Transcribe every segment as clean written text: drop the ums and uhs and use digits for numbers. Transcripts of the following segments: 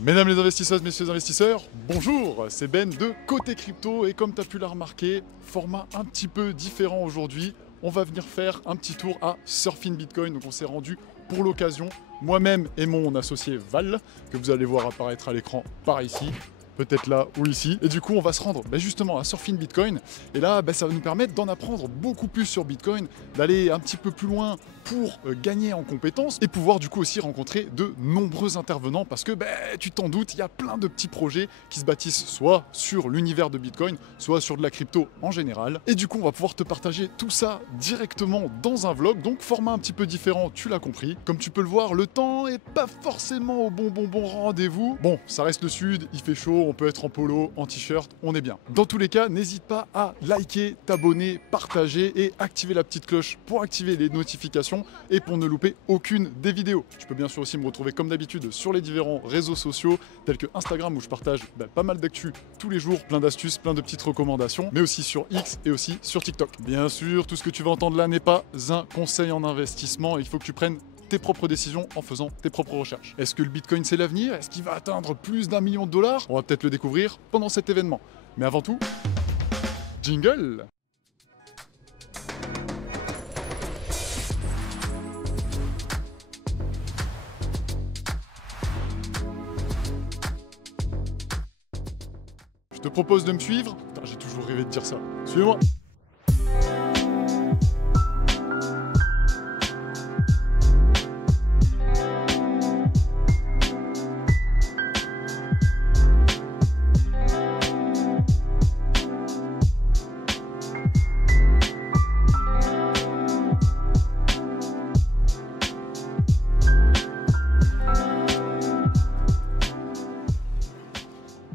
Mesdames les investisseuses, messieurs les investisseurs, bonjour, c'est Ben de Côté Crypto et comme tu as pu la remarquer, format un petit peu différent aujourd'hui. On va venir faire un petit tour à Surfing Bitcoin, donc on s'est rendu pour l'occasion, moi-même et mon associé Val, que vous allez voir apparaître à l'écran par ici. Peut-être là ou ici. Et du coup, on va se rendre justement à Surfing Bitcoin. Et là, ça va nous permettre d'en apprendre beaucoup plus sur Bitcoin, d'aller un petit peu plus loin pour gagner en compétences et pouvoir du coup aussi rencontrer de nombreux intervenants parce que tu t'en doutes, il y a plein de petits projets qui se bâtissent soit sur l'univers de Bitcoin, soit sur de la crypto en général. Et du coup, on va pouvoir te partager tout ça directement dans un vlog. Donc, format un petit peu différent, tu l'as compris. Comme tu peux le voir, le temps est pas forcément au bon rendez-vous. Bon, ça reste le sud, il fait chaud. On peut être en polo, en t-shirt, on est bien. Dans tous les cas, n'hésite pas à liker, t'abonner, partager et activer la petite cloche pour activer les notifications et pour ne louper aucune des vidéos. Tu peux bien sûr aussi me retrouver comme d'habitude sur les différents réseaux sociaux tels que Instagram où je partage pas mal d'actu tous les jours, plein d'astuces, plein de petites recommandations, mais aussi sur X et aussi sur TikTok. Bien sûr, tout ce que tu vas entendre là n'est pas un conseil en investissement, il faut que tu prennes tes propres décisions en faisant tes propres recherches. Est-ce que le Bitcoin c'est l'avenir? Est-ce qu'il va atteindre plus d'1 million de dollars? On va peut-être le découvrir pendant cet événement. Mais avant tout, jingle! Je te propose de me suivre. Putain, j'ai toujours rêvé de dire ça. Suivez-moi!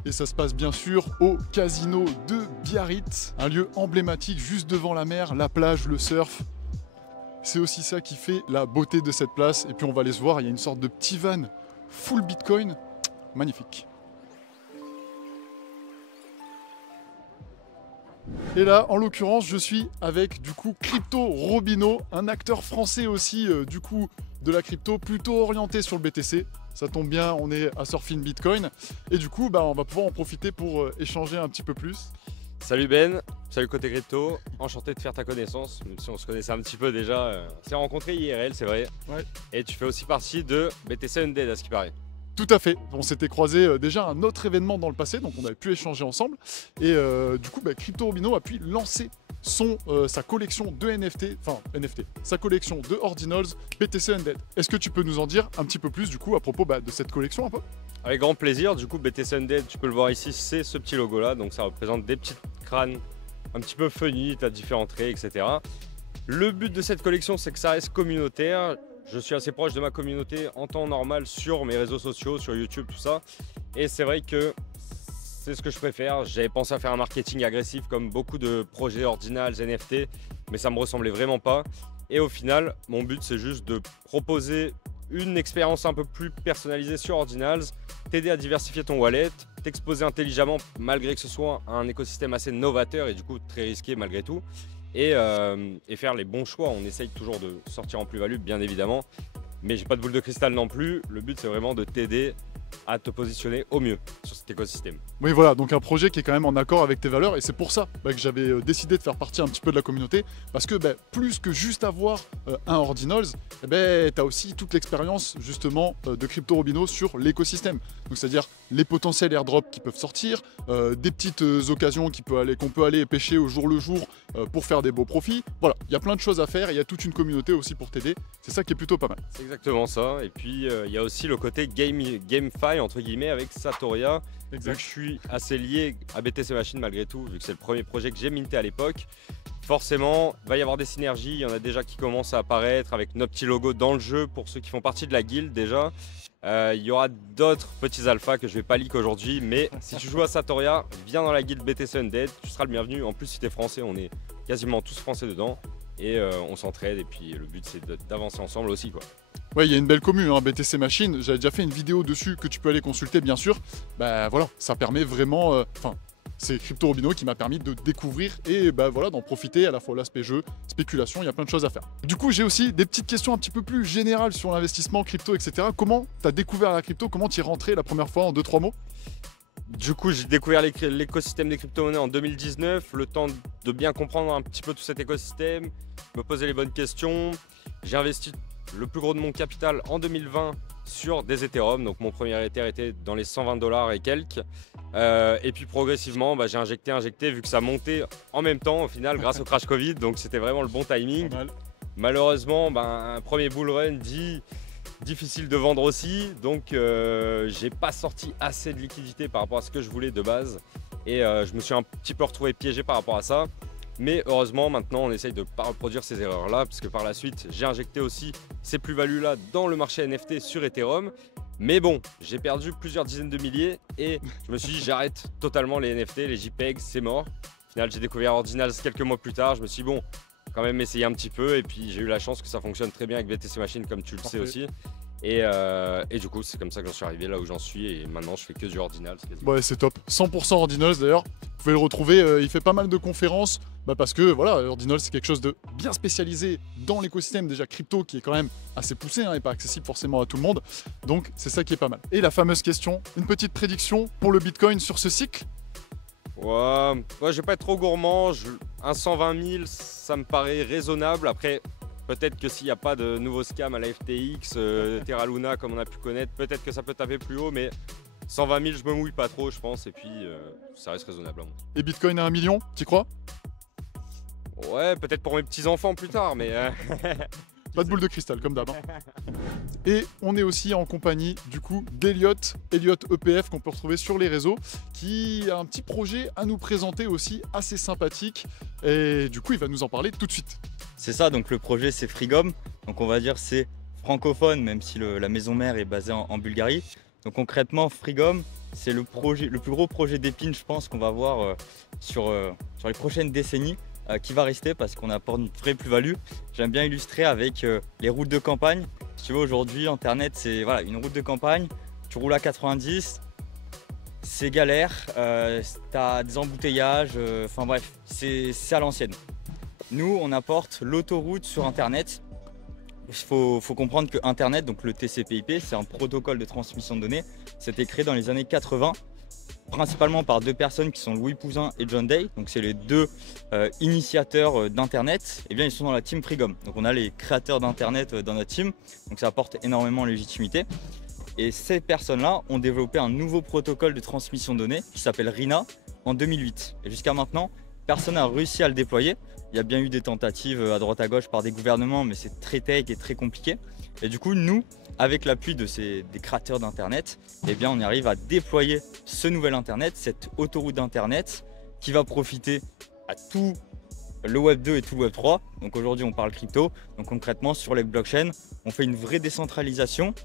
Et ça se passe bien sûr au casino de Biarritz, un lieu emblématique juste devant la mer, la plage, le surf. C'est aussi ça qui fait la beauté de cette place. Et puis on va aller se voir, il y a une sorte de petit van full Bitcoin, magnifique. Et là, en l'occurrence, je suis avec du coup Crypto Robino, un acteur français aussi du coup de la crypto, plutôt orienté sur le BTC. Ça tombe bien, on est à Surfing Bitcoin. Et du coup, on va pouvoir en profiter pour échanger un petit peu plus. Salut Ben, salut Côté Crypto, enchanté de faire ta connaissance, même si on se connaissait un petit peu déjà. On s'est rencontrés IRL, c'est vrai. Ouais. Et tu fais aussi partie de BTC Undead à ce qui paraît. Tout à fait. On s'était croisé déjà à un autre événement dans le passé, donc on avait pu échanger ensemble. Et du coup, Crypto Robino a pu lancer sa collection de NFT, sa collection de Ordinals BTC Undead. Est-ce que tu peux nous en dire un petit peu plus du coup à propos de cette collection un peu? Avec grand plaisir, du coup BTC Undead, tu peux le voir ici, c'est ce petit logo là, donc ça représente des petits crânes un petit peu funny, tu as différents traits, etc. Le but de cette collection, c'est que ça reste communautaire. Je suis assez proche de ma communauté en temps normal sur mes réseaux sociaux, sur YouTube, tout ça. Et c'est vrai que c'est ce que je préfère. J'avais pensé à faire un marketing agressif comme beaucoup de projets ordinals, NFT, mais ça me ressemblait vraiment pas. Et au final, mon but c'est juste de proposer une expérience un peu plus personnalisée sur Ordinals, t'aider à diversifier ton wallet, t'exposer intelligemment malgré que ce soit un écosystème assez novateur et du coup très risqué malgré tout. Et faire les bons choix. On essaye toujours de sortir en plus-value, bien évidemment, mais j'ai pas de boule de cristal non plus. Le but, c'est vraiment de t'aider à te positionner au mieux sur cet écosystème. Oui, voilà, donc un projet qui est quand même en accord avec tes valeurs et c'est pour ça que j'avais décidé de faire partie un petit peu de la communauté parce que plus que juste avoir un Ordinals, tu as aussi toute l'expérience justement de Crypto Robino sur l'écosystème. Donc c'est-à-dire les potentiels airdrops qui peuvent sortir, des petites occasions qu'on peut aller pêcher au jour le jour pour faire des beaux profits. Voilà, il y a plein de choses à faire et il y a toute une communauté aussi pour t'aider. C'est ça qui est plutôt pas mal. C'est exactement ça. Et puis il y a aussi le côté GameFi entre guillemets avec Satoria. Exact. Je suis assez lié à BTC Machine malgré tout, vu que c'est le premier projet que j'ai minté à l'époque. Forcément, il va y avoir des synergies, il y en a déjà qui commencent à apparaître avec nos petits logos dans le jeu pour ceux qui font partie de la guilde déjà. Il y aura d'autres petits alphas que je vais pas leak aujourd'hui, mais si tu joues à Satoria, viens dans la guilde BTC Undead, tu seras le bienvenu. En plus, si tu es français, on est quasiment tous français dedans et on s'entraide et puis le but c'est d'avancer ensemble aussi quoi. Ouais, il y a une belle commu, BTC Machine. J'avais déjà fait une vidéo dessus que tu peux aller consulter, bien sûr. Voilà, ça permet vraiment. c'est Crypto Robino qui m'a permis de découvrir et bah, voilà, d'en profiter à la fois l'aspect jeu, spéculation, il y a plein de choses à faire. Du coup, j'ai aussi des petites questions un petit peu plus générales sur l'investissement crypto, etc. Comment tu as découvert la crypto? Comment tu y es rentré la première fois en 2-3 mots? Du coup, j'ai découvert l'écosystème des crypto-monnaies en 2019, le temps de bien comprendre un petit peu tout cet écosystème, me poser les bonnes questions. J'ai investi le plus gros de mon capital en 2020 sur des Ethereum, donc mon premier Ether était dans les 120 $ et quelques. Et puis progressivement, bah, j'ai injecté, vu que ça montait en même temps au final grâce au crash Covid, donc c'était vraiment le bon timing. Malheureusement, bah, un premier bull run difficile de vendre aussi, donc j'ai pas sorti assez de liquidité par rapport à ce que je voulais de base et je me suis un petit peu retrouvé piégé par rapport à ça. Mais heureusement, maintenant, on essaye de ne pas reproduire ces erreurs-là, parce que par la suite, j'ai injecté aussi ces plus-values-là dans le marché NFT sur Ethereum. Mais bon, j'ai perdu plusieurs dizaines de milliers et je me suis dit, j'arrête totalement les NFT, les JPEG, c'est mort. Au final, j'ai découvert Ordinals quelques mois plus tard. Je me suis dit, bon, quand même essayer un petit peu. Et puis, j'ai eu la chance que ça fonctionne très bien avec BTC Machine, comme tu le sais aussi. Et du coup, c'est comme ça que j'en suis arrivé là où j'en suis. Et maintenant, je fais que du Ordinals. Ouais, c'est top. 100% Ordinals d'ailleurs. Vous pouvez le retrouver. Il fait pas mal de conférences. Bah parce que voilà, Ordinals c'est quelque chose de bien spécialisé dans l'écosystème déjà crypto qui est quand même assez poussé et pas accessible forcément à tout le monde. Donc c'est ça qui est pas mal. Et la fameuse question, une petite prédiction pour le Bitcoin sur ce cycle? Ouais, je vais pas être trop gourmand. Un 120 000, ça me paraît raisonnable. Après, peut-être que s'il n'y a pas de nouveaux scams à la FTX, Terra Luna comme on a pu connaître, peut-être que ça peut taper plus haut, mais 120 000, je me mouille pas trop, je pense, et puis ça reste raisonnable. Et Bitcoin à 1 million, t'y crois? Ouais, peut-être pour mes petits-enfants plus tard, mais... Pas de boule de cristal, comme d'hab. Hein. Et on est aussi en compagnie, du coup, d'Elliott EPF, qu'on peut retrouver sur les réseaux, qui a un petit projet à nous présenter aussi, assez sympathique. Et du coup, il va nous en parler tout de suite. C'est ça, donc le projet, c'est Frigom. Donc on va dire c'est francophone, même si la maison mère est basée en Bulgarie. Donc concrètement, Frigom, c'est le plus gros projet d'épines, je pense, qu'on va avoir sur les prochaines décennies. Qui va rester parce qu'on apporte une vraie plus-value. J'aime bien illustrer avec les routes de campagne. Si tu veux, aujourd'hui, Internet, c'est voilà, une route de campagne. Tu roules à 90, c'est galère, tu as des embouteillages, enfin bref, c'est à l'ancienne. Nous, on apporte l'autoroute sur Internet. Il faut comprendre que Internet, donc le TCP/IP, c'est un protocole de transmission de données. C'était créé dans les années 80. Principalement par deux personnes qui sont Louis Pouzin et John Day, donc c'est les deux initiateurs d'Internet. Et bien ils sont dans la team Frigom, donc on a les créateurs d'Internet dans notre team, donc ça apporte énormément de légitimité. Et ces personnes-là ont développé un nouveau protocole de transmission de données qui s'appelle RINA en 2008. Et jusqu'à maintenant, personne n'a réussi à le déployer. Il y a bien eu des tentatives à droite à gauche par des gouvernements, mais c'est très tech et très compliqué. Et du coup, nous, avec l'appui des créateurs d'Internet, eh bien, on arrive à déployer ce nouvel Internet, cette autoroute d'Internet qui va profiter à tout le Web 2 et tout le Web 3. Donc aujourd'hui, on parle crypto. Donc concrètement, sur les blockchains, on fait une vraie décentralisation,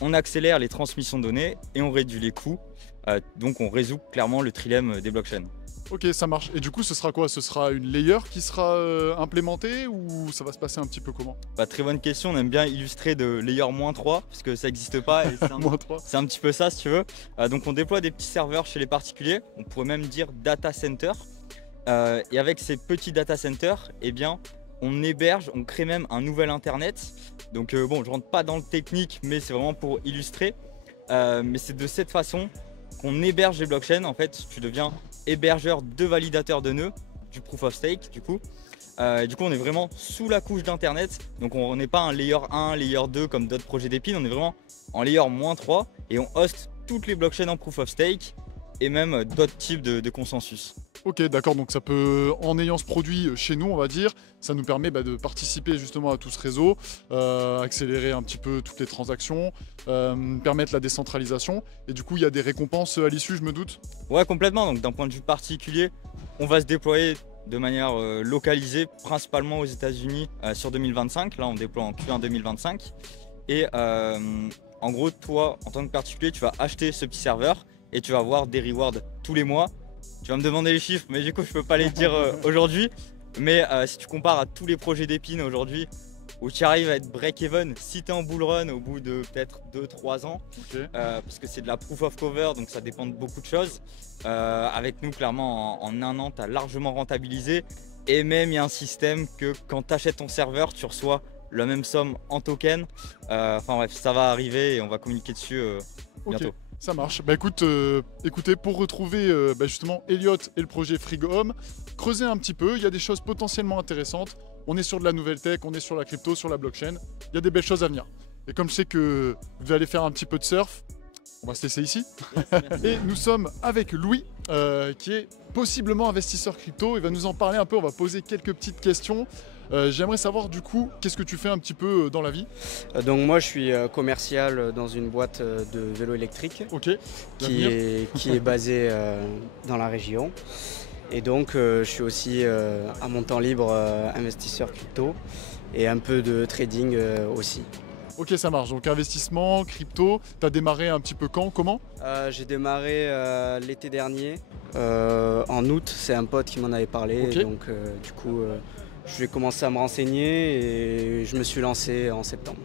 on accélère les transmissions de données et on réduit les coûts. Donc on résout clairement le trilemme des blockchains. Ok, ça marche. Et du coup, ce sera quoi? Ce sera une layer qui sera implémentée ou ça va se passer un petit peu comment? Très bonne question. On aime bien illustrer de layer -3 parce que ça n'existe pas. C'est un petit peu ça, si tu veux. Donc, on déploie des petits serveurs chez les particuliers. On pourrait même dire data center. Et avec ces petits data centers, eh bien, on héberge, on crée même un nouvel Internet. Donc, bon, je rentre pas dans le technique, mais c'est vraiment pour illustrer. Mais c'est de cette façon qu'on héberge les blockchains. En fait, tu deviens hébergeur de validateur de nœuds, du proof of stake du coup. Du coup, on est vraiment sous la couche d'Internet. Donc, on n'est pas un layer 1, layer 2 comme d'autres projets d'épines. On est vraiment en layer -3 et on host toutes les blockchains en proof of stake et même d'autres types de consensus. Ok, d'accord, donc ça peut, en ayant ce produit chez nous, on va dire, ça nous permet de participer justement à tout ce réseau, accélérer un petit peu toutes les transactions, permettre la décentralisation, et du coup il y a des récompenses à l'issue, je me doute? Ouais, complètement, donc d'un point de vue particulier, on va se déployer de manière localisée, principalement aux États-Unis sur 2025, là on déploie en Q1 2025, et en gros, toi, en tant que particulier, tu vas acheter ce petit serveur, et tu vas avoir des rewards tous les mois. Tu vas me demander les chiffres, mais du coup je peux pas les dire aujourd'hui. Mais si tu compares à tous les projets d'épines aujourd'hui, où tu arrives à être break-even si tu es en bull run au bout de peut-être 2-3 ans. Ok. Parce que c'est de la proof of cover, donc ça dépend de beaucoup de choses. Avec nous, clairement, en un an, tu as largement rentabilisé. Et même, il y a un système que quand tu achètes ton serveur, tu reçois la même somme en token. Enfin bref, ça va arriver et on va communiquer dessus bientôt. Ok, ça marche. Bah écoute, écoutez, pour retrouver justement Elliot et le projet Frigom, creusez un petit peu, il y a des choses potentiellement intéressantes. On est sur de la nouvelle tech, on est sur la crypto, sur la blockchain. Il y a des belles choses à venir. Et comme je sais que vous allez faire un petit peu de surf, on va se laisser ici. Et nous sommes avec Louis, qui est possiblement investisseur crypto. Il va nous en parler un peu, on va poser quelques petites questions. J'aimerais savoir du coup, qu'est-ce que tu fais un petit peu dans la vie? Donc moi je suis commercial dans une boîte de vélo électrique Ok. qui est basée dans la région. Et donc je suis aussi à mon temps libre investisseur crypto et un peu de trading aussi. Ok, ça marche. Donc investissement, crypto, tu as démarré un petit peu quand, comment? J'ai démarré l'été dernier, en août, c'est un pote qui m'en avait parlé. Ok. Et donc du coup je vais commencer à me renseigner et je me suis lancé en septembre.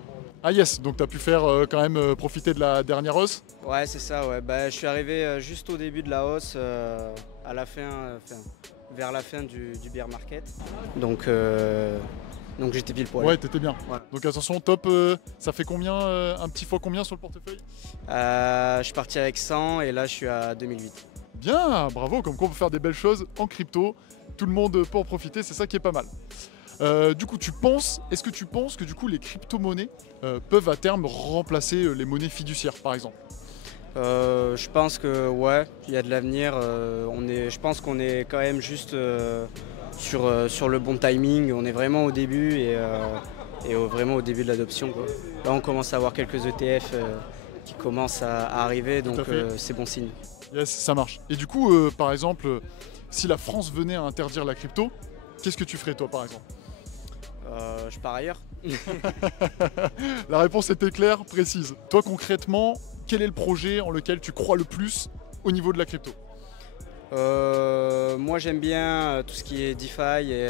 Ah yes, donc tu as pu faire quand même profiter de la dernière hausse? Ouais, c'est ça, ouais. Bah, je suis arrivé juste au début de la hausse, à la fin, vers la fin du bear market. Donc j'étais pile poil. Ouais, t'étais bien. Ouais. Donc attention, top, ça fait combien, un petit fois combien sur le portefeuille? Je suis parti avec 100 et là je suis à 2008. Bien, bravo, comme quoi on peut faire des belles choses en crypto. Tout le monde peut en profiter, c'est ça qui est pas mal. Du coup, est-ce que tu penses que du coup les crypto-monnaies peuvent à terme remplacer les monnaies fiduciaires par exemple? Je pense que ouais, il y a de l'avenir. Je pense qu'on est quand même juste sur le bon timing. On est vraiment au début et vraiment au début de l'adoption, quoi. Là, on commence à avoir quelques ETF qui commencent à arriver, donc à fait. c'est bon signe. Yes, ça marche. Et du coup, par exemple, si la France venait à interdire la crypto, qu'est-ce que tu ferais toi par exemple? Je pars ailleurs. La réponse était claire, précise. Toi concrètement, quel est le projet en lequel tu crois le plus au niveau de la crypto? Moi j'aime bien tout ce qui est DeFi et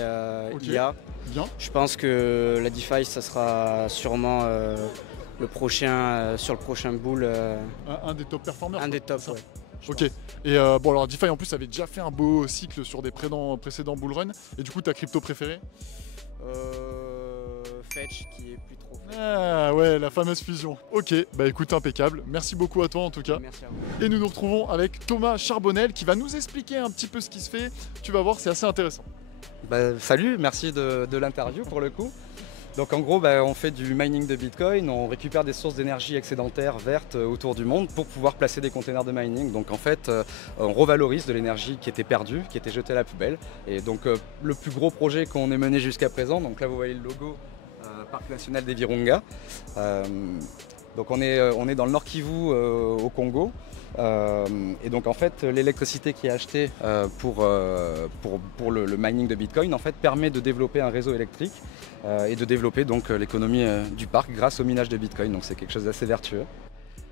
Ok. IA. Bien. Je pense que la DeFi ça sera sûrement le prochain sur le prochain bull, Un des top performers. un quoi, des tops. c'est ça? Ouais, je Ok. pense. Et bon alors DeFi en plus avait déjà fait un beau cycle sur des précédents bull run. Et du coup ta crypto préférée? Fetch qui est plus trop fait. Ah ouais, la fameuse fusion. Ok, bah écoute, impeccable. Merci beaucoup à toi en tout cas. Merci à vous. Et nous nous retrouvons avec Thomas Charbonnel qui va nous expliquer un petit peu ce qui se fait. Tu vas voir, c'est assez intéressant. Salut, merci de l'interview pour le coup. Donc en gros, on fait du mining de Bitcoin, on récupère des sources d'énergie excédentaires vertes autour du monde pour pouvoir placer des containers de mining. Donc en fait, on revalorise de l'énergie qui était perdue, qui était jetée à la poubelle. Et donc le plus gros projet qu'on ait mené jusqu'à présent, donc là vous voyez le logo, Parc national des Virunga. Donc on est dans le Nord Kivu au Congo. Et donc en fait l'électricité qui est achetée pour le mining de Bitcoin en fait permet de développer un réseau électrique et de développer donc l'économie du parc grâce au minage de Bitcoin. Donc c'est quelque chose d'assez vertueux.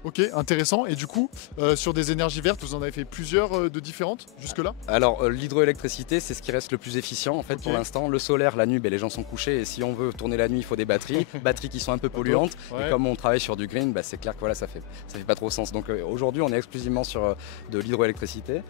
Ok, intéressant. Et du coup, sur des énergies vertes, vous en avez fait plusieurs de différentes jusque-là? Alors l'hydroélectricité c'est ce qui reste le plus efficient en fait Ok. pour l'instant. Le solaire la nuit les gens sont couchés et si on veut tourner la nuit il faut des batteries, batteries qui sont un peu polluantes. Ouais. Et comme on travaille sur du green, c'est clair que voilà, ça fait pas trop sens. Donc aujourd'hui on est exclusivement sur de l'hydroélectricité.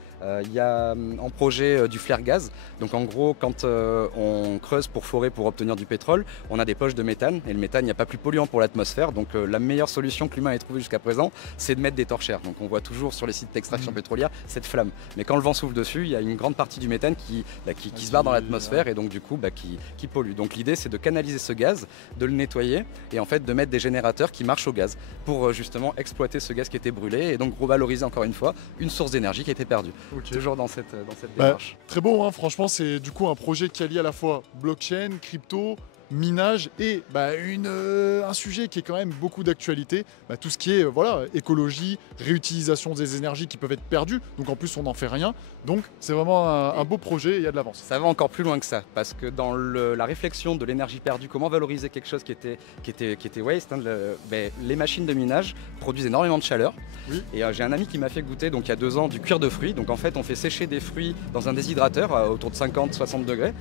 Il y a en projet du flare gaz. Donc en gros quand on creuse pour forer pour obtenir du pétrole, on a des poches de méthane et le méthane il n'y a pas plus polluant pour l'atmosphère. Donc la meilleure solution que l'humain ait trouvée jusqu'à présent c'est de mettre des torchères. Donc on voit toujours sur les sites d'extraction pétrolière cette flamme. Mais quand le vent souffle dessus, il y a une grande partie du méthane qui se barre dans l'atmosphère et donc du coup qui pollue. Donc l'idée c'est de canaliser ce gaz, de le nettoyer et en fait de mettre des générateurs qui marchent au gaz pour justement exploiter ce gaz qui était brûlé et donc revaloriser encore une fois une source d'énergie qui était perdue. Ok. Toujours dans cette Bah, démarche. Très beau, hein, franchement, c'est du coup un projet qui allie à la fois blockchain, crypto, minage et un sujet qui est quand même beaucoup d'actualité, tout ce qui est écologie, réutilisation des énergies qui peuvent être perdues, donc en plus on n'en fait rien, donc c'est vraiment un beau projet et il y a de l'avance. Ça va encore plus loin que ça, parce que dans la réflexion de l'énergie perdue, comment valoriser quelque chose qui était waste, les machines de minage produisent énormément de chaleur. Oui. Et j'ai un ami qui m'a fait goûter donc, il y a 2 ans du cuir de fruits. Donc en fait on fait sécher des fruits dans un déshydrateur à autour de 50-60 degrés.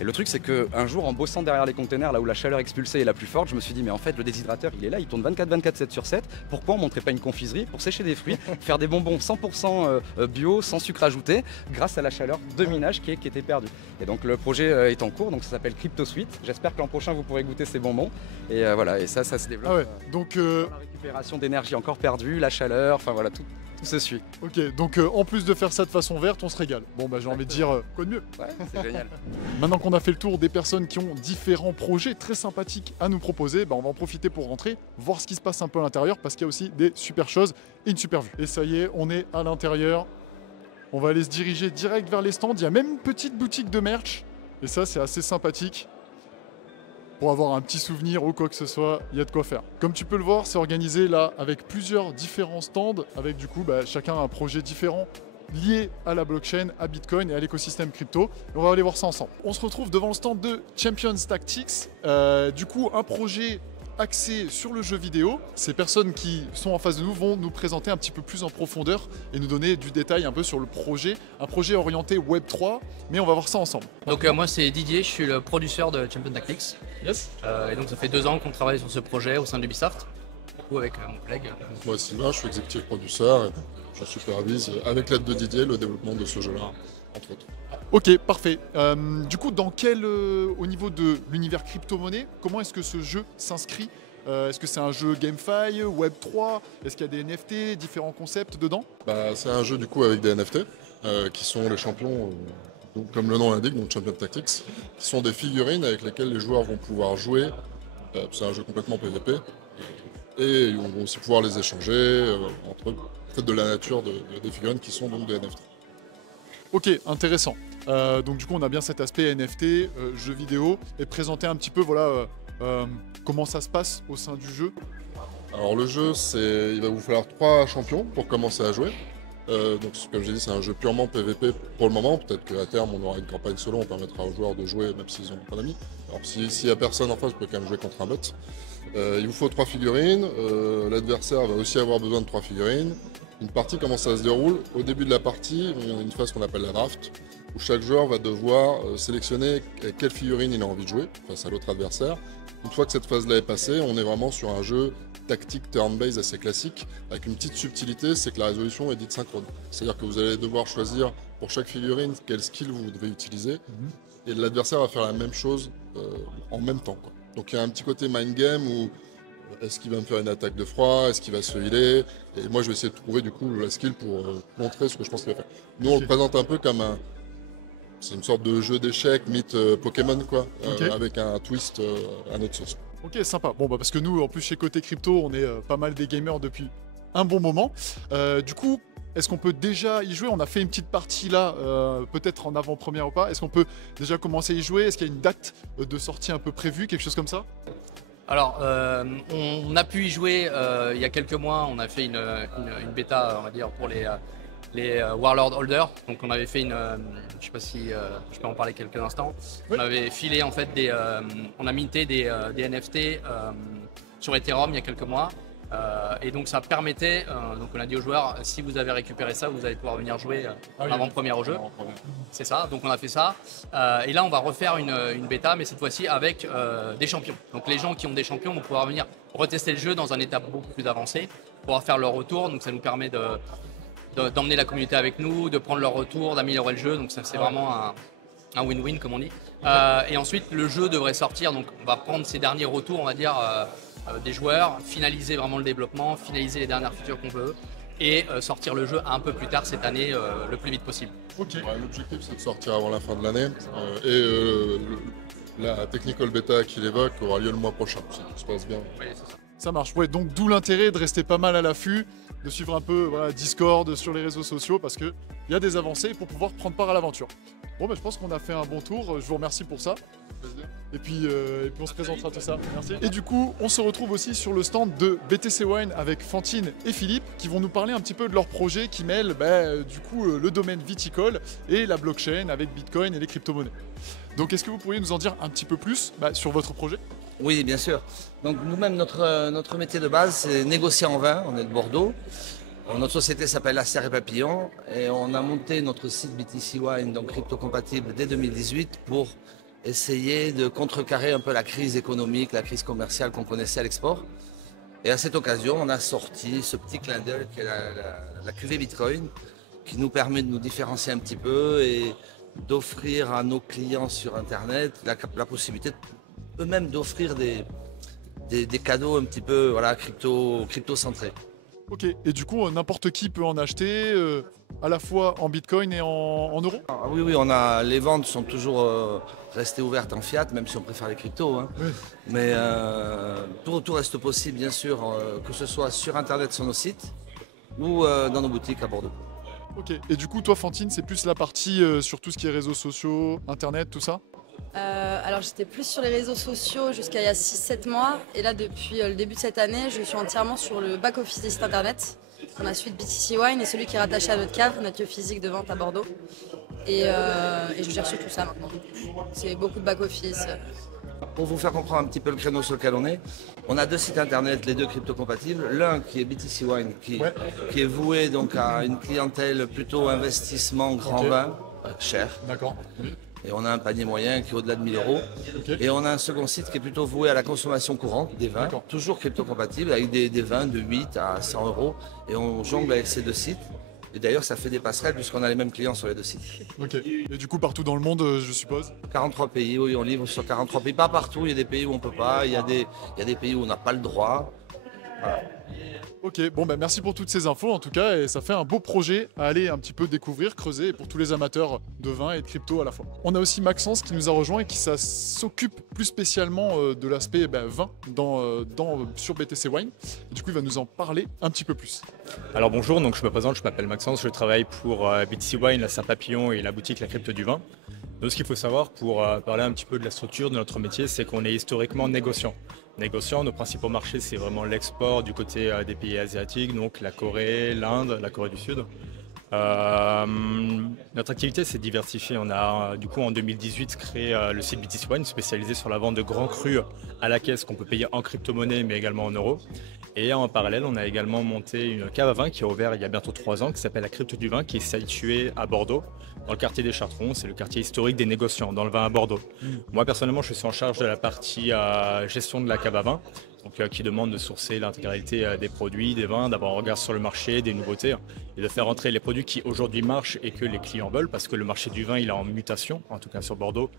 Et le truc, c'est qu'un jour, en bossant derrière les containers, là où la chaleur expulsée est la plus forte, je me suis dit, mais en fait, le déshydrateur, il est là, il tourne 24/24, 7 sur 7. Pourquoi on ne montrait pas une confiserie pour sécher des fruits, faire des bonbons 100% bio, sans sucre ajouté, grâce à la chaleur de minage qui était perdue. Et donc, le projet est en cours, donc ça s'appelle Crypto Sweet. J'espère que l'an prochain, vous pourrez goûter ces bonbons. Et voilà, et ça se développe. Ah ouais, donc La récupération d'énergie encore perdue, la chaleur, enfin voilà, tout se suit. ok, donc en plus de faire ça de façon verte, on se régale. Bon bah j'ai envie de dire quoi de mieux. Ouais, c'est génial. Maintenant qu'on a fait le tour des personnes qui ont différents projets très sympathiques à nous proposer, bah on va en profiter pour rentrer, voir ce qui se passe un peu à l'intérieur parce qu'il y a aussi des super choses et une super vue. Et ça y est, on est à l'intérieur. On va aller se diriger direct vers les stands. Il y a même une petite boutique de merch et ça c'est assez sympathique. Pour avoir un petit souvenir ou quoi que ce soit, il y a de quoi faire. Comme tu peux le voir, c'est organisé là avec plusieurs différents stands, avec du coup chacun un projet différent lié à la blockchain, à Bitcoin et à l'écosystème crypto. Et on va aller voir ça ensemble. On se retrouve devant le stand de Champions Tactics. Du coup, un projet axé sur le jeu vidéo. Ces personnes qui sont en face de nous vont nous présenter un petit peu plus en profondeur et nous donner du détail un peu sur le projet. Un projet orienté Web3, mais on va voir ça ensemble. Donc moi c'est Didier, je suis le producteur de Champion Tactics. Yes. Et donc ça fait 2 ans qu'on travaille sur ce projet au sein d'Ubisoft, du coup avec mon collègue. Moi, Sylvain, je suis exécutif producteur et je supervise, avec l'aide de Didier, le développement de ce jeu-là, entre autres. Ok, parfait. Du coup, au niveau de l'univers crypto-monnaie, comment est-ce que ce jeu s'inscrit Est-ce que c'est un jeu GameFi, Web3 Est-ce qu'il y a des NFT, différents concepts dedans? C'est un jeu du coup avec des NFT qui sont les champions, donc, comme le nom l'indique, donc Champion Tactics, qui sont des figurines avec lesquelles les joueurs vont pouvoir jouer. C'est un jeu complètement PvP et ils vont aussi pouvoir les échanger entre eux, en fait, de la nature des figurines qui sont donc des NFT. Ok, intéressant. Donc du coup, on a bien cet aspect NFT, jeu vidéo, et présenter un petit peu comment ça se passe au sein du jeu. Alors le jeu, il va vous falloir 3 champions pour commencer à jouer. Donc comme j'ai dit, c'est un jeu purement PVP pour le moment. Peut-être qu'à terme, on aura une campagne solo, on permettra aux joueurs de jouer même s'ils n'ont pas d'amis. Alors s'il n'y a personne en face, vous pouvez quand même jouer contre un bot. Il vous faut 3 figurines. L'adversaire va aussi avoir besoin de 3 figurines. Une partie, comment ça se déroule? Au début de la partie, il y a une phase qu'on appelle la draft, où chaque joueur va devoir sélectionner quelle figurine il a envie de jouer face à l'autre adversaire. Une fois que cette phase-là est passée, on est vraiment sur un jeu tactique turn-based assez classique, avec une petite subtilité, c'est que la résolution est dite synchrone. C'est-à-dire que vous allez devoir choisir pour chaque figurine quel skill vous devez utiliser, et l'adversaire va faire la même chose en même temps, quoi. Donc il y a un petit côté mind game où est-ce qu'il va me faire une attaque de froid, est-ce qu'il va se healer, et moi je vais essayer de trouver du coup la skill pour montrer ce que je pense qu'il va faire. Nous on le présente un peu comme c'est une sorte de jeu d'échecs mythe Pokémon quoi, avec un twist à notre sauce. Ok, sympa. Bon, parce que nous, en plus, chez Côté Crypto, on est pas mal des gamers depuis un bon moment. Du coup, est-ce qu'on peut déjà y jouer? On a fait une petite partie là, peut-être en avant-première ou pas. Est-ce qu'on peut déjà commencer à y jouer? Est-ce qu'il y a une date de sortie un peu prévue, quelque chose comme ça? Alors on a pu y jouer il y a quelques mois, on a fait une bêta on va dire pour les Warlord Holders. Donc on avait fait je sais pas si je peux en parler quelques instants. Oui. On avait filé en fait on a minté des NFT sur Ethereum il y a quelques mois. Et donc ça permettait, donc on a dit aux joueurs, si vous avez récupéré ça, vous allez pouvoir venir jouer en avant-première au jeu. C'est ça, donc on a fait ça. Et là on va refaire une bêta, mais cette fois-ci avec des champions. Donc les gens qui ont des champions vont pouvoir venir retester le jeu dans un étape beaucoup plus avancé, pouvoir faire leur retour. Donc ça nous permet d'emmener la communauté avec nous, de prendre leur retour, d'améliorer le jeu. Donc ça c'est vraiment un win-win comme on dit. Et ensuite le jeu devrait sortir, donc on va prendre ces derniers retours, on va dire, des joueurs, finaliser vraiment le développement, finaliser les dernières features qu'on veut et sortir le jeu un peu plus tard cette année, le plus vite possible. Ok. Ouais, l'objectif c'est de sortir avant la fin de l'année la technical beta qu'il évoque aura lieu le mois prochain, si tout se passe bien. Oui, c'est ça. Ça marche. Ouais, donc d'où l'intérêt de rester pas mal à l'affût, de suivre un peu Discord sur les réseaux sociaux parce qu'il y a des avancées pour pouvoir prendre part à l'aventure. Bon, je pense qu'on a fait un bon tour. Je vous remercie pour ça. Et puis on se présentera tout ça. Merci. Et du coup, on se retrouve aussi sur le stand de BTC Wine avec Fantine et Philippe qui vont nous parler un petit peu de leur projet qui mêle le domaine viticole et la blockchain avec Bitcoin et les crypto-monnaies. Donc est-ce que vous pourriez nous en dire un petit peu plus sur votre projet? Oui, bien sûr. Donc nous-mêmes, notre métier de base, c'est négocier en vin. On est de Bordeaux. Notre société s'appelle Aster et Papillon et on a monté notre site BTC Wine, donc crypto-compatible, dès 2018 pour essayer de contrecarrer un peu la crise économique, la crise commerciale qu'on connaissait à l'export. Et à cette occasion, on a sorti ce petit clin d'œil qui est la cuvée Bitcoin, qui nous permet de nous différencier un petit peu et d'offrir à nos clients sur Internet la possibilité eux-mêmes d'offrir des cadeaux un petit peu voilà, crypto-centrés. Ok, et du coup, n'importe qui peut en acheter, à la fois en Bitcoin et en euros? Ah oui, les ventes sont toujours restées ouvertes en fiat, même si on préfère les cryptos. Hein. Oui. Mais tout reste possible, bien sûr, que ce soit sur Internet, sur nos sites, ou dans nos boutiques à Bordeaux. Ok, et du coup, toi, Fantine, c'est plus la partie sur tout ce qui est réseaux sociaux, Internet, tout ça? Alors j'étais plus sur les réseaux sociaux jusqu'à il y a 6-7 mois et là depuis le début de cette année je suis entièrement sur le back-office des sites internet. On a celui de BTC Wine et celui qui est rattaché à notre cave, notre lieu physique de vente à Bordeaux. Et je gère surtout ça maintenant. C'est beaucoup de back-office. Pour vous faire comprendre un petit peu le créneau sur lequel on a deux sites internet, les deux crypto-compatibles. L'un qui est BTC Wine, qui est voué donc à une clientèle plutôt investissement grand vin, cher. D'accord. Et on a un panier moyen qui est au-delà de 1000 euros. Et on a un second site qui est plutôt voué à la consommation courante des vins, toujours crypto-compatible, avec des vins de 8 à 100 euros. Et on jongle avec ces deux sites. Et d'ailleurs, ça fait des passerelles puisqu'on a les mêmes clients sur les deux sites. Ok. Et du coup, partout dans le monde, je suppose? 43 pays, oui, on livre sur 43 pays. Pas partout, il y a des pays où on ne peut pas, il y a des pays où on n'a pas le droit. Voilà. Ok, bon bah merci pour toutes ces infos en tout cas, et ça fait un beau projet à aller un petit peu découvrir, creuser pour tous les amateurs de vin et de crypto à la fois. On a aussi Maxence qui nous a rejoint et qui s'occupe plus spécialement de l'aspect vin sur BTC Wine. Et du coup, il va nous en parler un petit peu plus. Alors bonjour, donc je me présente, je m'appelle Maxence, je travaille pour BTC Wine, la Saint-Papillon et la boutique La Crypte du Vin. Donc ce qu'il faut savoir pour parler un petit peu de la structure de notre métier, c'est qu'on est historiquement négociant. Négociant, nos principaux marchés, c'est vraiment l'export du côté des pays asiatiques, donc la Corée, l'Inde, la Corée du Sud. Notre activité s'est diversifiée. On a du coup en 2018 créé le site BTC Wine spécialisé sur la vente de grands crus à la caisse qu'on peut payer en crypto-monnaie mais également en euros. Et en parallèle, on a également monté une cave à vin qui a ouvert il y a bientôt 3 ans, qui s'appelle la Crypte du Vin, qui est située à Bordeaux, dans le quartier des Chartrons. C'est le quartier historique des négociants, dans le vin à Bordeaux. Moi, personnellement, je suis en charge de la partie gestion de la cave à vin, donc, qui demande de sourcer l'intégralité des produits, des vins, d'avoir un regard sur le marché, des nouveautés, et de faire entrer les produits qui aujourd'hui marchent et que les clients veulent, parce que le marché du vin, il est en mutation, en tout cas sur Bordeaux.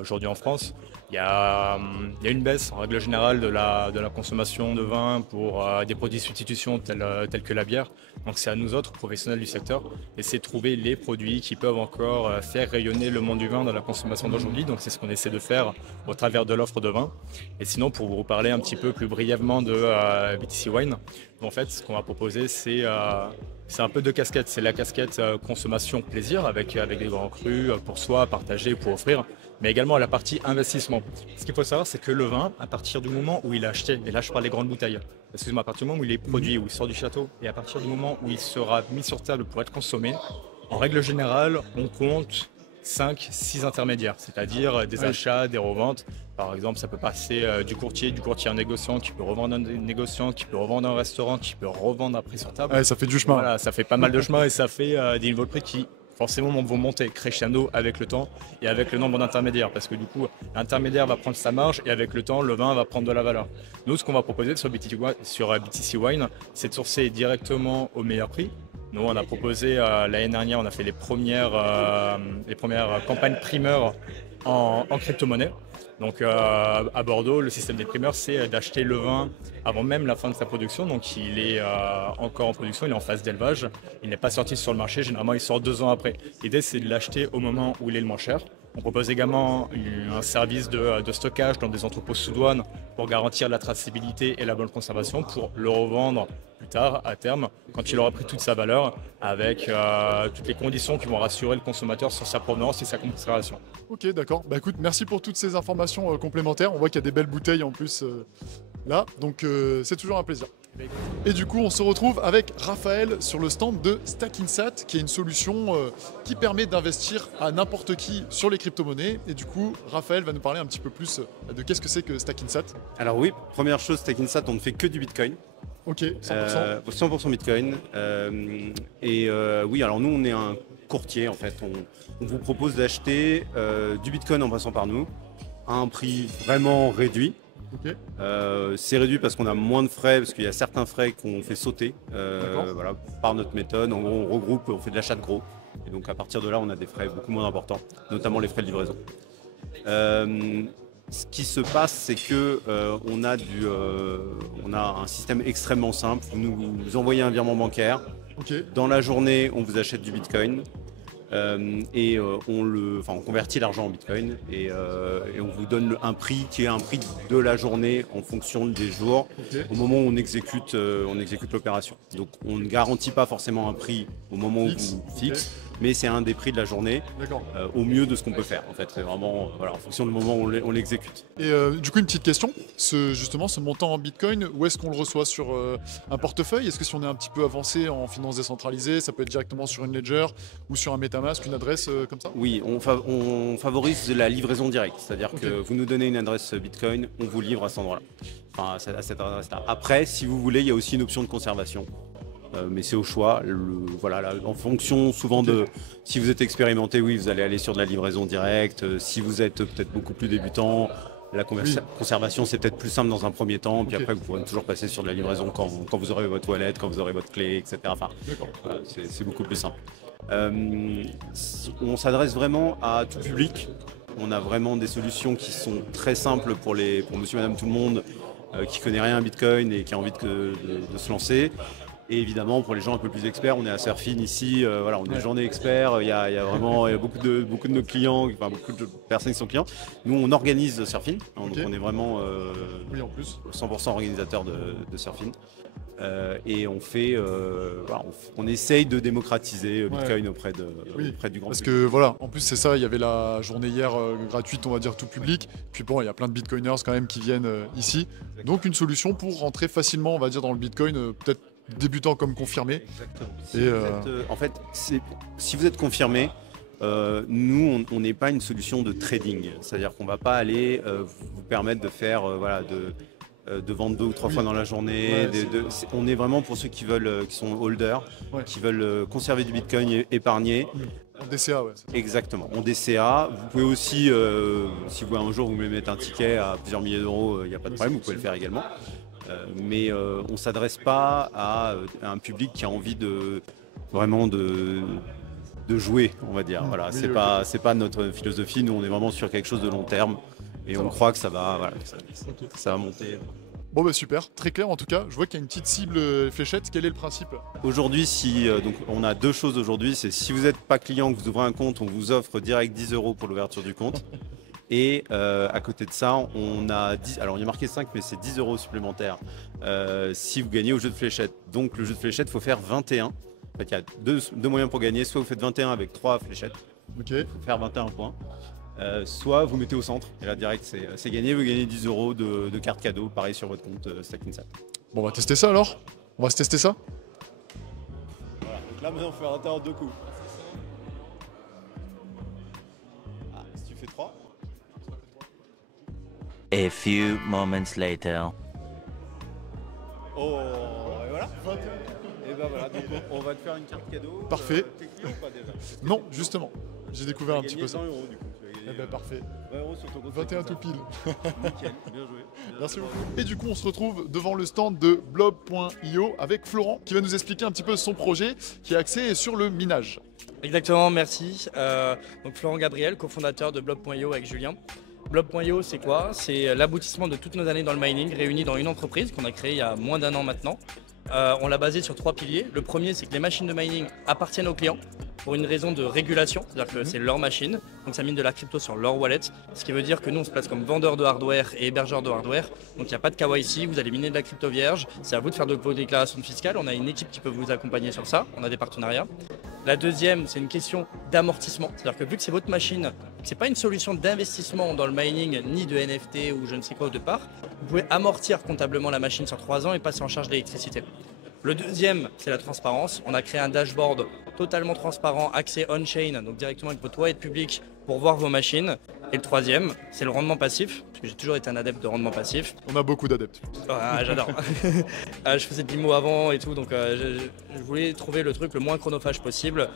Aujourd'hui en France, il y a une baisse en règle générale de la consommation de vin pour des produits de substitution tels que la bière. Donc c'est à nous autres, professionnels du secteur, d'essayer de trouver les produits qui peuvent encore faire rayonner le monde du vin dans la consommation d'aujourd'hui. Donc c'est ce qu'on essaie de faire au travers de l'offre de vin. Et sinon, pour vous parler un petit peu plus brièvement de BTC Wine, en fait, ce qu'on va proposer, c'est un peu deux casquettes. C'est la casquette consommation plaisir avec des grands crus pour soi, partager, pour offrir, mais également la partie investissement. Ce qu'il faut savoir, c'est que le vin, à partir du moment où il est acheté, et là je parle des grandes bouteilles, excusez-moi, à partir du moment où il est produit, où il sort du château, et à partir du moment où il sera mis sur table pour être consommé, en règle générale, on compte 5-6 intermédiaires, c'est-à-dire des achats, des reventes. Par exemple, ça peut passer du courtier à un négociant, qui peut revendre un négociant, qui peut revendre un restaurant, qui peut revendre un prix sur table. Ouais, ça fait du chemin. Voilà, ça fait pas mal de chemin et ça fait des niveaux de prix qui forcément vont monter crescendo avec le temps et avec le nombre d'intermédiaires, parce que du coup l'intermédiaire va prendre sa marge et avec le temps le vin va prendre de la valeur. Nous, ce qu'on va proposer sur BTC Wine, c'est de sourcer directement au meilleur prix. Nous, on a proposé l'année dernière, on a fait les premières campagnes primeurs en crypto-monnaie. Donc à Bordeaux, le système des primeurs, c'est d'acheter le vin avant même la fin de sa production. Donc il est encore en production, il est en phase d'élevage. Il n'est pas sorti sur le marché, généralement il sort 2 ans après. L'idée, c'est de l'acheter au moment où il est le moins cher. On propose également un service de stockage dans des entrepôts sous douane pour garantir la traçabilité et la bonne conservation, pour le revendre plus tard, à terme, quand il aura pris toute sa valeur, avec toutes les conditions qui vont rassurer le consommateur sur sa provenance et sa conservation. Ok, d'accord. Bah écoute, merci pour toutes ces informations complémentaires. On voit qu'il y a des belles bouteilles en plus là, donc c'est toujours un plaisir. Et du coup, on se retrouve avec Raphaël sur le stand de Stackinsat, qui est une solution qui permet d'investir à n'importe qui sur les crypto-monnaies. Et du coup, Raphaël va nous parler un petit peu plus de qu'est-ce que c'est que Stackinsat. Alors oui, première chose, Stackinsat, on ne fait que du Bitcoin. Ok, 100%. 100% Bitcoin. Oui, alors nous, on est un courtier en fait. On vous propose d'acheter du Bitcoin en passant par nous, à un prix vraiment réduit. Ok. C'est réduit parce qu'on a moins de frais, parce qu'il y a certains frais qu'on fait sauter voilà, par notre méthode. En gros, on regroupe, on fait de l'achat de gros. Et donc à partir de là, on a des frais beaucoup moins importants, notamment les frais de livraison. Ce qui se passe, c'est que on a un système extrêmement simple. Vous envoyez un virement bancaire. Ok. Dans la journée, on vous achète du Bitcoin. On convertit l'argent en Bitcoin et on vous donne un prix qui est un prix de la journée en fonction des jours au moment où on exécute l'opération. Donc on ne garantit pas forcément un prix au moment où vous fixe, mais c'est un des prix de la journée au mieux de ce qu'on peut faire. En fait, c'est vraiment en fonction du moment où on l'exécute. Et du coup, une petite question, ce montant en Bitcoin, où est-ce qu'on le reçoit sur un portefeuille? Est-ce que si on est un petit peu avancé en finance décentralisée, ça peut être directement sur une ledger ou sur un MetaMask, une adresse comme ça? Oui, on favorise la livraison directe, c'est-à-dire que vous nous donnez une adresse Bitcoin, on vous livre à cet endroit-là, enfin à cette adresse-là. Après, si vous voulez, il y a aussi une option de conservation. Mais c'est au choix, en fonction souvent de si vous êtes expérimenté, oui, vous allez aller sur de la livraison directe. Si vous êtes peut-être beaucoup plus débutant, la conservation c'est peut-être plus simple dans un premier temps, puis après vous pourrez toujours passer sur de la livraison quand vous aurez votre wallet, quand vous aurez votre clé, etc. Enfin, c'est beaucoup plus simple. On s'adresse vraiment à tout public. On a vraiment des solutions qui sont très simples pour monsieur, madame, tout le monde qui connaît rien à Bitcoin et qui a envie de se lancer. Et évidemment, pour les gens un peu plus experts, on est à Surfin ici, on est journée expert. Il y a beaucoup de nos clients, beaucoup de personnes qui sont clients. Nous, on organise Surfin, donc on est vraiment en plus 100% organisateur de Surfin. Et on essaye de démocratiser Bitcoin auprès du grand public. Parce que voilà, en plus c'est ça, il y avait la journée hier gratuite, on va dire tout public. Puis bon, il y a plein de Bitcoiners quand même qui viennent ici. Donc une solution pour rentrer facilement, on va dire, dans le Bitcoin, peut-être débutant comme confirmé. Exactement. En fait, si vous êtes confirmé, nous, on n'est pas une solution de trading. C'est-à-dire qu'on ne va pas aller vous permettre de faire de vendre 2 ou 3 fois dans la journée. On est vraiment pour ceux qui sont holders, qui veulent conserver du Bitcoin et épargner. En DCA, Exactement, en DCA. Vous pouvez aussi, si vous un jour vous voulez mettre un ticket à plusieurs milliers d'euros, il n'y a pas de problème, vous pouvez le faire également. Mais on ne s'adresse pas à un public qui a envie de jouer, on va dire. Voilà, c'est pas notre philosophie. Nous, on est vraiment sur quelque chose de long terme et on croit que ça va monter. Bon bah super, très clair en tout cas. Je vois qu'il y a une petite cible fléchette. Quel est le principe? Aujourd'hui, donc on a 2 choses aujourd'hui. C'est si vous n'êtes pas client, que vous ouvrez un compte, on vous offre direct 10 € pour l'ouverture du compte. Et à côté de ça, on a 10, alors il y a marqué 5, mais c'est 10 € supplémentaires si vous gagnez au jeu de fléchettes. Donc le jeu de fléchettes, il faut faire 21. En fait, il y a deux moyens pour gagner. Soit vous faites 21 avec 3 fléchettes, il faut faire 21 points. Soit vous mettez au centre, et là direct c'est gagné, vous gagnez 10 € de cartes cadeaux, pareil sur votre compte StackInsat. Bon, on va tester ça alors. On va se tester ça. Voilà, donc là maintenant on fait 21 en 2 coups. Si tu fais 3. A few moments later. Oh, et voilà. Et ben voilà, donc on va te faire une carte cadeau. Parfait. T'es client ou pas déjà? Non, justement. J'ai découvert un petit peu ça. 100 € du coup. Eh ben parfait. 20 € sur ton compte. 21 tout pile. Nickel, bien joué. Merci beaucoup. Et du coup, on se retrouve devant le stand de blob.io avec Florent qui va nous expliquer un petit peu son projet qui est axé sur le minage. Exactement, merci. Donc Florent Gabriel, cofondateur de blob.io avec Julien. Blob.io, c'est quoi? C'est l'aboutissement de toutes nos années dans le mining réunies dans une entreprise qu'on a créée il y a moins d'1 an maintenant. On l'a basé sur 3 piliers. Le premier, c'est que les machines de mining appartiennent aux clients pour une raison de régulation, c'est-à-dire que c'est leur machine, donc ça mine de la crypto sur leur wallet, ce qui veut dire que nous on se place comme vendeur de hardware et hébergeur de hardware, donc il n'y a pas de KYC, vous allez miner de la crypto vierge, c'est à vous de faire de vos déclarations fiscales, on a une équipe qui peut vous accompagner sur ça, on a des partenariats. La deuxième, c'est une question d'amortissement, c'est-à-dire que vu que c'est votre machine, c'est pas une solution d'investissement dans le mining ni de NFT ou je ne sais quoi au départ, vous pouvez amortir comptablement la machine sur 3 ans et passer en charge d'électricité. Le deuxième, c'est la transparence. On a créé un dashboard totalement transparent, accès on-chain, donc directement avec votre wallet public pour voir vos machines. Et le troisième, c'est le rendement passif, parce que j'ai toujours été un adepte de rendement passif. On a beaucoup d'adeptes. Ah, j'adore. Je faisais de l'IMO avant et tout, donc je voulais trouver le truc le moins chronophage possible.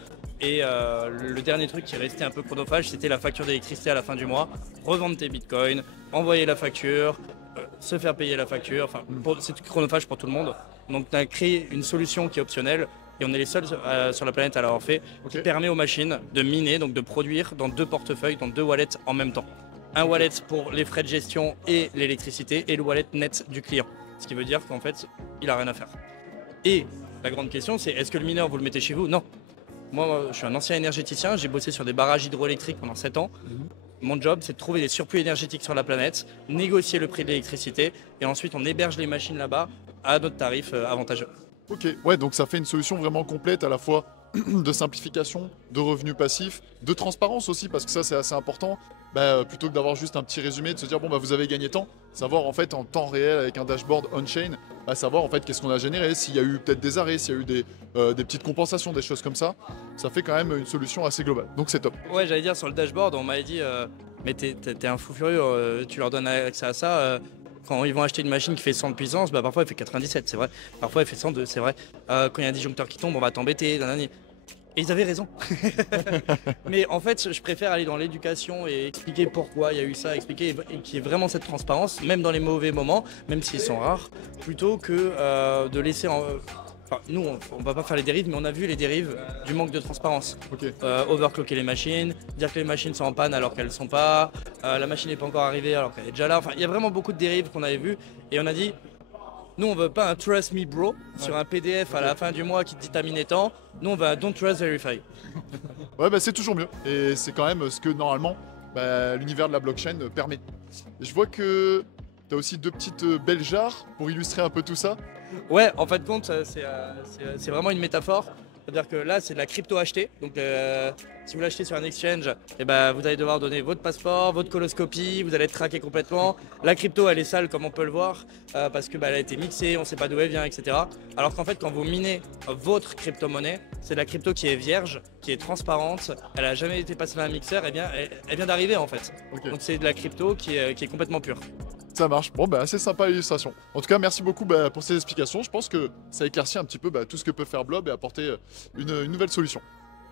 Et le dernier truc qui est resté un peu chronophage, c'était la facture d'électricité à la fin du mois. Revendre tes bitcoins, envoyer la facture, se faire payer la facture. Enfin, c'est chronophage pour tout le monde. Donc on a créé une solution qui est optionnelle. Et on est les seuls sur la planète à l'avoir fait, qui permet aux machines de miner, donc de produire dans 2 portefeuilles, dans 2 wallets en même temps. Un wallet pour les frais de gestion et l'électricité, et le wallet net du client. Ce qui veut dire qu'en fait, il n'a rien à faire. Et la grande question, c'est est-ce que le mineur, vous le mettez chez vous? Non. Moi, je suis un ancien énergéticien, j'ai bossé sur des barrages hydroélectriques pendant 7 ans. Mon job, c'est de trouver des surplus énergétiques sur la planète, négocier le prix de l'électricité, et ensuite on héberge les machines là-bas à notre tarif avantageux. Ok, ouais, donc ça fait une solution vraiment complète à la fois de simplification, de revenus passifs, de transparence aussi, parce que ça c'est assez important. Plutôt que d'avoir juste un petit résumé, de se dire bon vous avez gagné tant, savoir en fait en temps réel avec un dashboard on-chain, savoir en fait qu'est-ce qu'on a généré, s'il y a eu peut-être des arrêts, s'il y a eu des petites compensations, des choses comme ça, ça fait quand même une solution assez globale. Donc c'est top. Ouais, j'allais dire sur le dashboard, on m'avait dit mais t'es un fou furieux, tu leur donnes accès à ça. Quand ils vont acheter une machine qui fait 100 de puissance, parfois elle fait 97, c'est vrai. Parfois elle fait 102, c'est vrai. Quand il y a un disjoncteur qui tombe, on va t'embêter. Et ils avaient raison. Mais en fait, je préfère aller dans l'éducation et expliquer pourquoi il y a eu ça, expliquer qu'il y ait vraiment cette transparence, même dans les mauvais moments, même s'ils sont rares, plutôt que de laisser... Enfin, nous, on va pas faire les dérives, mais on a vu les dérives du manque de transparence. Overclocker les machines, dire que les machines sont en panne alors qu'elles ne sont pas, la machine n'est pas encore arrivée alors qu'elle est déjà là. Enfin, il y a vraiment beaucoup de dérives qu'on avait vues et on a dit, nous on veut pas un trust me bro sur un PDF à la fin du mois qui te dit t'as miné tant. Nous on veut un don't trust verify. Ouais, c'est toujours mieux et c'est quand même ce que normalement l'univers de la blockchain permet. Et je vois que tu as aussi 2 petites belles jarres pour illustrer un peu tout ça. Ouais, en fait compte, c'est vraiment une métaphore. C'est-à-dire que là, c'est de la crypto achetée. Donc, si vous l'achetez sur un exchange, vous allez devoir donner votre passeport, votre coloscopie, vous allez être traqué complètement. La crypto, elle est sale, comme on peut le voir, parce que elle a été mixée, on ne sait pas d'où elle vient, etc. Alors qu'en fait, quand vous minez votre crypto-monnaie, c'est de la crypto qui est vierge, qui est transparente, elle n'a jamais été passée dans un mixeur, elle vient d'arriver en fait. Donc, c'est de la crypto qui est complètement pure. Ça marche. Bon, assez sympa l'illustration. En tout cas, merci beaucoup pour ces explications. Je pense que ça éclaircit un petit peu tout ce que peut faire Blob et apporter une nouvelle solution.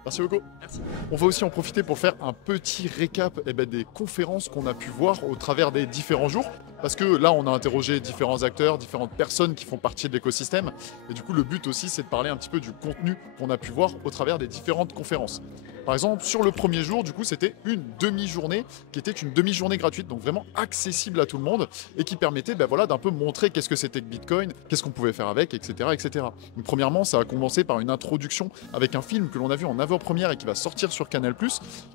Merci beaucoup. Merci. On va aussi en profiter pour faire un petit récap des conférences qu'on a pu voir au travers des différents jours. Parce que là, on a interrogé différents acteurs, différentes personnes qui font partie de l'écosystème. Et du coup, le but aussi, c'est de parler un petit peu du contenu qu'on a pu voir au travers des différentes conférences. Par exemple, sur le premier jour, du coup, c'était une demi-journée qui était une demi-journée gratuite, donc vraiment accessible à tout le monde et qui permettait d'un peu montrer qu'est-ce que c'était que Bitcoin, qu'est-ce qu'on pouvait faire avec, etc., etc. Donc, premièrement, ça a commencé par une introduction avec un film que l'on a vu en avant-première et qui va sortir sur Canal+,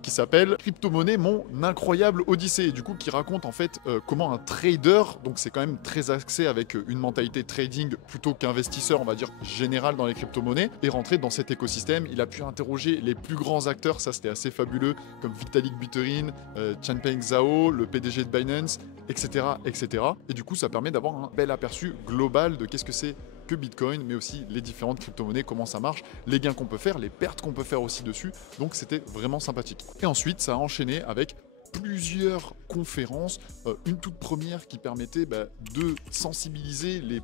qui s'appelle Crypto-monnaie, mon incroyable odyssée, et du coup qui raconte en fait comment un trader, donc c'est quand même très axé avec une mentalité trading plutôt qu'investisseur, on va dire général dans les crypto-monnaies, est rentré dans cet écosystème. Il a pu interroger les plus grands acteurs, ça c'était assez fabuleux, comme Vitalik Buterin, Changpeng Zhao, le PDG de Binance, etc., etc. Et du coup ça permet d'avoir un bel aperçu global de qu'est-ce que c'est que Bitcoin, mais aussi les différentes crypto-monnaies, comment ça marche, les gains qu'on peut faire, les pertes qu'on peut faire aussi dessus. Donc c'était vraiment sympathique. Et ensuite, ça a enchaîné avec plusieurs conférences. Une toute première qui permettait de sensibiliser les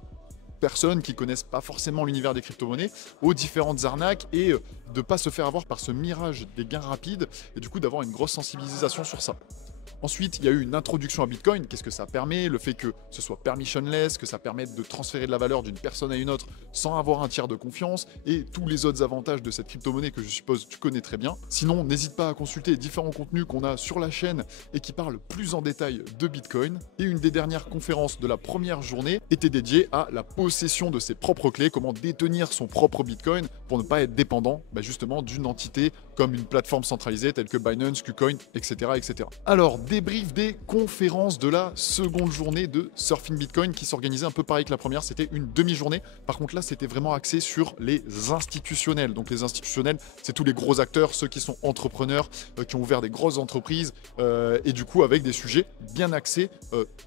personnes qui connaissent pas forcément l'univers des crypto-monnaies aux différentes arnaques et de pas se faire avoir par ce mirage des gains rapides et du coup d'avoir une grosse sensibilisation sur ça. Ensuite, il y a eu une introduction à Bitcoin. Qu'est-ce que ça permet? Le fait que ce soit permissionless, que ça permette de transférer de la valeur d'une personne à une autre sans avoir un tiers de confiance et tous les autres avantages de cette crypto-monnaie que je suppose tu connais très bien. Sinon, n'hésite pas à consulter les différents contenus qu'on a sur la chaîne et qui parlent plus en détail de Bitcoin. Et une des dernières conférences de la première journée était dédiée à la possession de ses propres clés, comment détenir son propre Bitcoin pour ne pas être dépendant justement d'une entité comme une plateforme centralisée telle que Binance, KuCoin, etc., etc. Alors, débrief des conférences de la seconde journée de Surfing Bitcoin qui s'organisait un peu pareil que la première, c'était une demi-journée. Par contre là, c'était vraiment axé sur les institutionnels. Donc les institutionnels, c'est tous les gros acteurs, ceux qui sont entrepreneurs, qui ont ouvert des grosses entreprises et du coup avec des sujets bien axés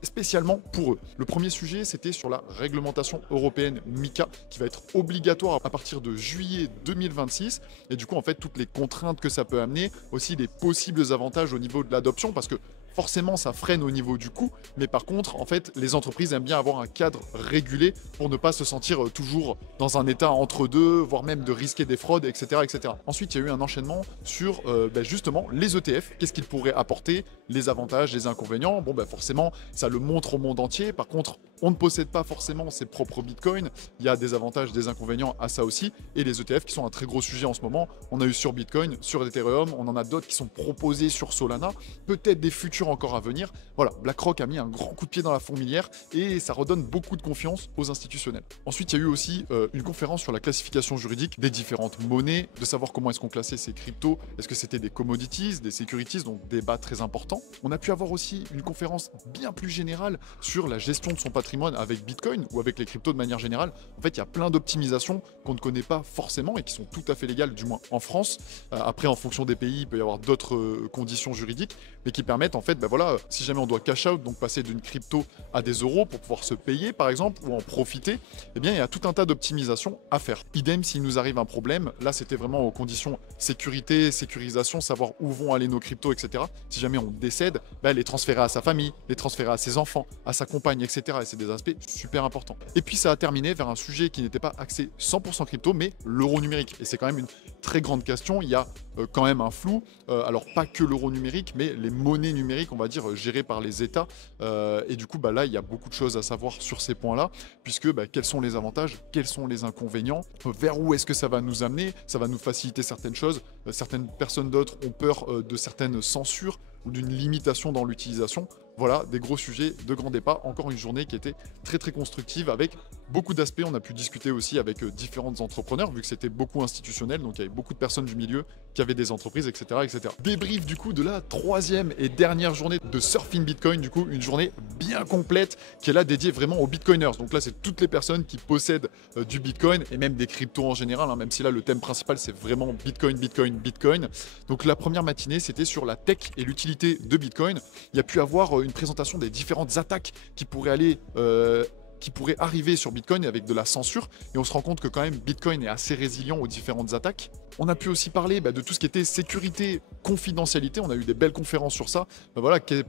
spécialement pour eux. Le premier sujet, c'était sur la réglementation européenne MiCA qui va être obligatoire à partir de juillet 2026 et du coup en fait toutes les contraintes que ça peut amener, aussi les possibles avantages au niveau de l'adoption parce que forcément ça freine au niveau du coût, mais par contre en fait les entreprises aiment bien avoir un cadre régulé pour ne pas se sentir toujours dans un état entre deux, voire même de risquer des fraudes, etc. etc. Ensuite il y a eu un enchaînement sur justement les ETF, qu'est-ce qu'ils pourraient apporter, les avantages, les inconvénients. Bon forcément ça le montre au monde entier, par contre on ne possède pas forcément ses propres bitcoins, il y a des avantages, des inconvénients à ça aussi, et les ETF qui sont un très gros sujet en ce moment, on a eu sur Bitcoin, sur Ethereum, on en a d'autres qui sont proposés sur Solana, peut-être des futurs encore à venir. Voilà, BlackRock a mis un grand coup de pied dans la fourmilière et ça redonne beaucoup de confiance aux institutionnels. Ensuite, il y a eu aussi une conférence sur la classification juridique des différentes monnaies, de savoir comment est-ce qu'on classait ces cryptos, est-ce que c'était des commodities, des securities, donc débat très important. On a pu avoir aussi une conférence bien plus générale sur la gestion de son patrimoine avec Bitcoin ou avec les cryptos de manière générale. En fait, il y a plein d'optimisations qu'on ne connaît pas forcément et qui sont tout à fait légales, du moins en France. Après, en fonction des pays, il peut y avoir d'autres conditions juridiques, mais qui permettent en fait, si jamais on doit cash out, donc passer d'une crypto à des euros pour pouvoir se payer par exemple ou en profiter, eh bien il y a tout un tas d'optimisations à faire. Idem s'il nous arrive un problème, là c'était vraiment aux conditions sécurité, sécurisation, savoir où vont aller nos cryptos, etc. Si jamais on décède, les transférer à sa famille, les transférer à ses enfants, à sa compagne, etc. Et c'est des aspects super importants. Et puis ça a terminé vers un sujet qui n'était pas axé 100% crypto, mais l'euro numérique. Et c'est quand même une très grande question. Il y a quand même un flou. Alors pas que l'euro numérique, mais les monnaies numériques, on va dire, gérées par les États. Et du coup, là, il y a beaucoup de choses à savoir sur ces points-là, puisque quels sont les avantages, quels sont les inconvénients, vers où est-ce que ça va nous amener, ça va nous faciliter certaines choses. Certaines personnes d'autres ont peur de certaines censures ou d'une limitation dans l'utilisation. Voilà, des gros sujets, de grands débats. Encore une journée qui était très très constructive avec beaucoup d'aspects. On a pu discuter aussi avec différents entrepreneurs, vu que c'était beaucoup institutionnel, donc il y avait beaucoup de personnes du milieu qui avaient des entreprises, etc. etc. Débrief du coup de la troisième et dernière journée de Surfing Bitcoin, du coup une journée bien complète qui est là dédiée vraiment aux Bitcoiners. Donc là c'est toutes les personnes qui possèdent du Bitcoin et même des cryptos en général, même si là le thème principal c'est vraiment Bitcoin, Bitcoin, Bitcoin. Donc la première matinée c'était sur la tech et l'utilité de Bitcoin. Il y a pu avoir une présentation des différentes attaques qui pourraient arriver sur Bitcoin avec de la censure, et on se rend compte que quand même Bitcoin est assez résilient aux différentes attaques. On a pu aussi parler de tout ce qui était sécurité, confidentialité. On a eu des belles conférences sur ça.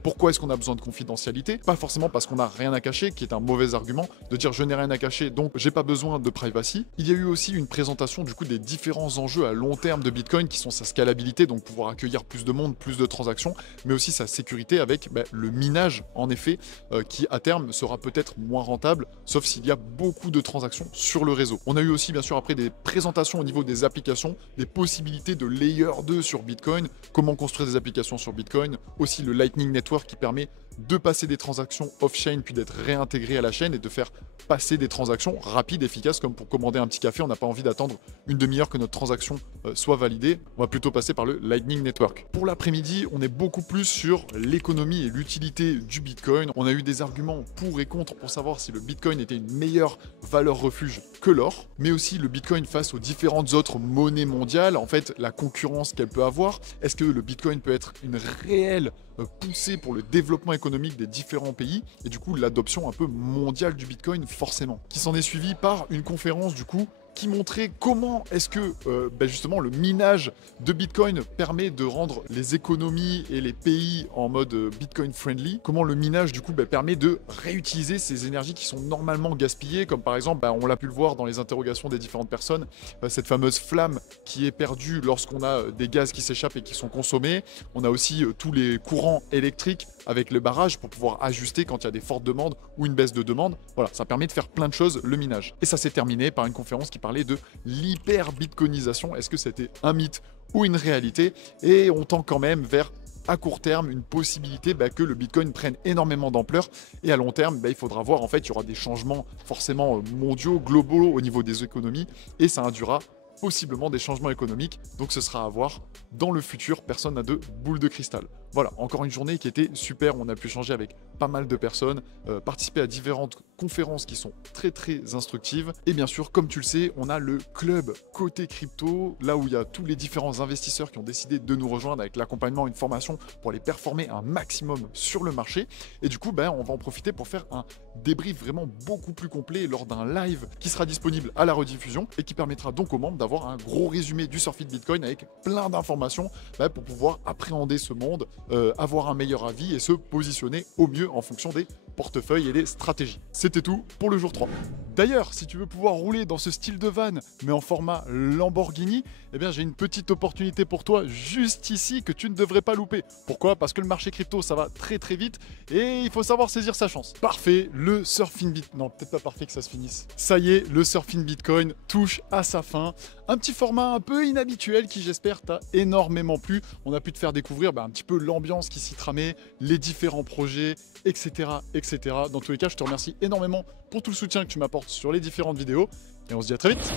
Pourquoi est-ce qu'on a besoin de confidentialité? Pas forcément parce qu'on n'a rien à cacher, qui est un mauvais argument, de dire je n'ai rien à cacher, donc j'ai pas besoin de privacy. Il y a eu aussi une présentation du coup des différents enjeux à long terme de Bitcoin, qui sont sa scalabilité, donc pouvoir accueillir plus de monde, plus de transactions, mais aussi sa sécurité avec le minage, en effet, qui à terme sera peut-être moins rentable, sauf s'il y a beaucoup de transactions sur le réseau. On a eu aussi bien sûr après des présentations au niveau des applications, des possibilités de layer 2 sur Bitcoin, comment construire des applications sur Bitcoin, aussi le Lightning Network qui permet de passer des transactions off-chain puis d'être réintégré à la chaîne et de faire passer des transactions rapides, efficaces, comme pour commander un petit café. On n'a pas envie d'attendre une demi-heure que notre transaction soit validée. On va plutôt passer par le Lightning Network. Pour l'après-midi, on est beaucoup plus sur l'économie et l'utilité du Bitcoin. On a eu des arguments pour et contre pour savoir si le Bitcoin était une meilleure valeur refuge que l'or, mais aussi le Bitcoin face aux différentes autres monnaies mondiales, en fait la concurrence qu'elle peut avoir. Est-ce que le Bitcoin peut être une réelle poussée pour le développement économique des différents pays, et du coup l'adoption un peu mondiale du Bitcoin forcément, qui s'en est suivi par une conférence du coup qui montrait comment est-ce que justement le minage de Bitcoin permet de rendre les économies et les pays en mode Bitcoin friendly, comment le minage du coup permet de réutiliser ces énergies qui sont normalement gaspillées, comme par exemple on l'a pu le voir dans les interrogations des différentes personnes, cette fameuse flamme qui est perdue lorsqu'on a des gaz qui s'échappent et qui sont consommés. On a aussi tous les courants électriques avec le barrage pour pouvoir ajuster quand il y a des fortes demandes ou une baisse de demande. Voilà, ça permet de faire plein de choses, le minage. Et ça s'est terminé par une conférence qui parlait de l'hyper-bitcoinisation. Est-ce que c'était un mythe ou une réalité? Et on tend quand même vers, à court terme, une possibilité que le Bitcoin prenne énormément d'ampleur, et à long terme il faudra voir, en fait il y aura des changements forcément mondiaux, globaux au niveau des économies, et ça induira possiblement des changements économiques, donc ce sera à voir dans le futur. Personne n'a de boule de cristal. Voilà, encore une journée qui était super, on a pu échanger avec pas mal de personnes, participer à différentes conférences qui sont très très instructives, et bien sûr comme tu le sais on a le club côté crypto, là où il y a tous les différents investisseurs qui ont décidé de nous rejoindre avec l'accompagnement, une formation pour les performer un maximum sur le marché, et du coup on va en profiter pour faire un débrief vraiment beaucoup plus complet lors d'un live qui sera disponible à la rediffusion et qui permettra donc aux membres d'avoir un gros résumé du Surfing Bitcoin avec plein d'informations pour pouvoir appréhender ce monde avoir un meilleur avis et se positionner au mieux en fonction des portefeuilles et des stratégies. C'était tout pour le jour 3. D'ailleurs, si tu veux pouvoir rouler dans ce style de van, mais en format Lamborghini, eh bien j'ai une petite opportunité pour toi juste ici que tu ne devrais pas louper. Pourquoi? Parce que le marché crypto, ça va très très vite et il faut savoir saisir sa chance. Parfait, le surfing Bitcoin. Non, peut-être pas parfait que ça se finisse. Ça y est, le surfing Bitcoin touche à sa fin. Un petit format un peu inhabituel qui, j'espère, t'a énormément plu. On a pu te faire découvrir un petit peu l'ambiance qui s'y tramait, les différents projets, etc., etc. Dans tous les cas, je te remercie énormément pour tout le soutien que tu m'apportes sur les différentes vidéos et on se dit à très vite.